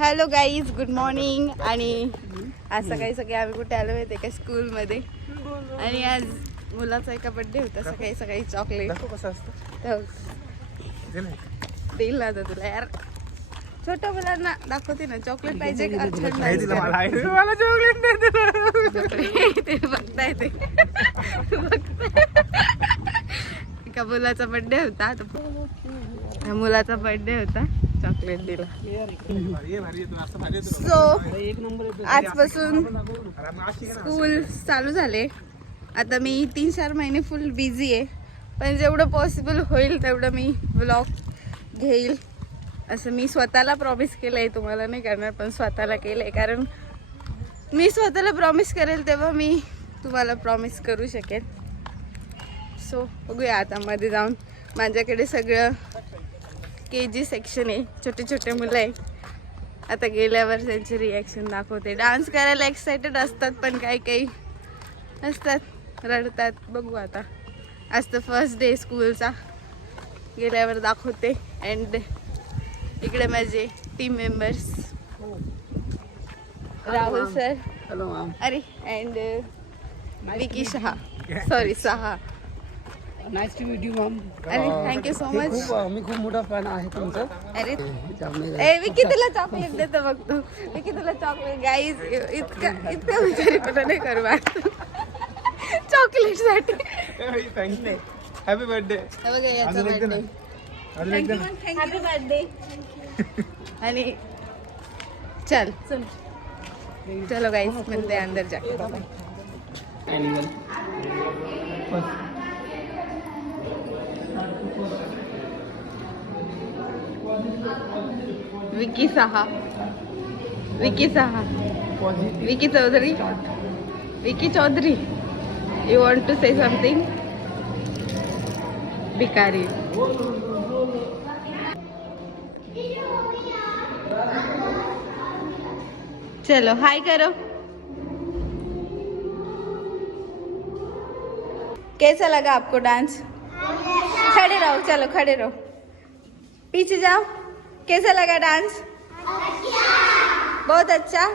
Hello guys, good morning. आणि आज सकाळी सकाळी आम्ही कुठे आलो माहिती आहे का, स्कूलमध्ये. आणि आज मुलाचा एका बर्थडे होता. सकाळी सकाळी चॉकलेट देईल ना आता तुला यार. छोट्या मुलांना दाखवते ना, चॉकलेट पाहिजे का? मला चॉकलेट ते बघताय ते एका मुलाचा बर्थडे होता. मुलाचा बर्थडे होता, चॉकलेट दिला. सो आजपासून स्कूल चालू झाले. आता मी 3-4 महिने फुल बिझी आहे, पण जेवढं पॉसिबल होईल तेवढं मी व्लॉग घेईल असं मी स्वतःला प्रॉमिस केलं आहे. तुम्हाला नाही करणार, पण स्वतःला केलं आहे. कारण मी स्वतःला प्रॉमिस करेल तेव्हा मी तुम्हाला प्रॉमिस करू शकेल. सो बघूया आता मध्ये जाऊन. माझ्याकडे सगळं KG सेक्शन आहे, छोटे छोटे मुलं आहे. आता गेल्यावर त्यांचे रिॲक्शन दाखवते. डान्स करायला एक्सायटेड असतात, पण काही काही असतात रडतात. बघू आता. आज तर फर्स्ट डे स्कूलचा, गेल्यावर दाखवते. अँड इकडे माझे team members, Rahul sir, hello ma'am. अरे and Vicky Shah, sorry Saha. Nice to meet you ma'am. अरे थँक्यू सो मच. मी खूप मोठा फॅन आहे तुमचा. अरे ए विकी तुला चॉकलेट देतो बघतो. विकी तुला चॉकलेट. गाईज इतकं विचारीपणा नाही करू चॉकलेट साठी. Happy birthday. बघा याचा बर्थडे. Happy birthday. आणि चल चलो गाईज, मिलते हैं अंदर जाके. Vicky Saha, Vicky Saha, Vicky Chaudhary, Vicky Chaudhary. You want to say something? भिकारी. चलो हाय करो. कैसा लगा आपको डांस? खड़े रहो, चलो खड़े रहो, पीछे जाओ. कैसा लगा डांस? बहुत अच्छा.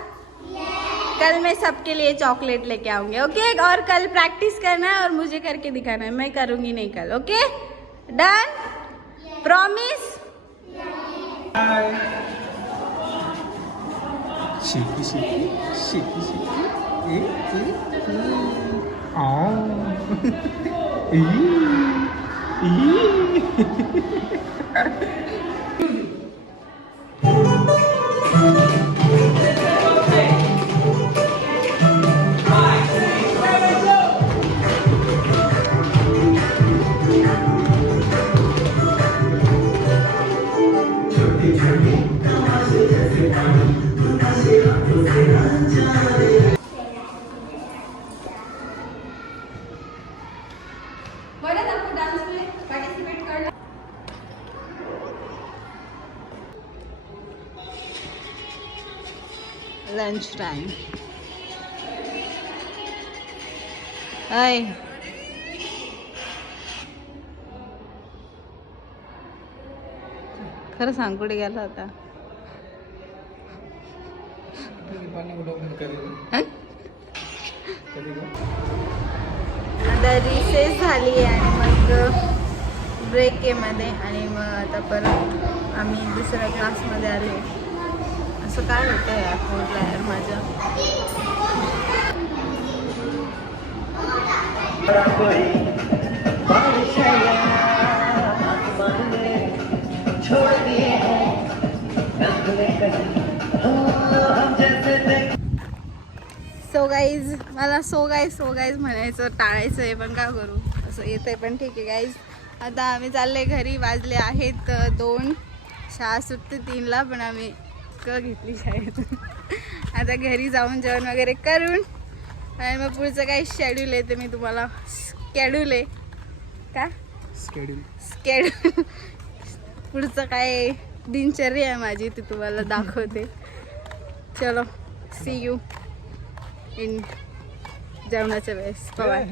कल मैं सबके लिए चॉकलेट लेके आऊंगी, ओके? और कल प्रैक्टिस करना है और मुझे करके दिखाना है. मैं करूंगी नहीं कल, ओके? डन? प्रॉमिस? शेकी शेकी शेकी शेकी. Lunch time. हाय खरं सांग, कुठे गेला होता? आता रिसेस झाली आणि मग ब्रेक आहे मध्ये. आणि मग आता परत आम्ही दुसऱ्या क्लासमध्ये आले. असं काय होतं यार फोनला यार माझ्या. सो गाईज, मला सो गाईज म्हणायचं टाळायचं आहे, पण काय करू, असं येतं आहे. पण ठीक आहे गाईज, आता आम्ही चालले घरी. वाजले आहेत 2. शाळा सुटते 3ला, पण आम्ही घेतली शाळेत. आता घरी जाऊन जेवण वगैरे करून, आणि मग पुढचं काही शेड्यूल आहे ते मी तुम्हाला स्केड्यूल पुढचं काय दिनचर्या आहे माझी ती तुम्हाला दाखवते. चलो सी यू इन जेवणाच्या वेळेस. बाय.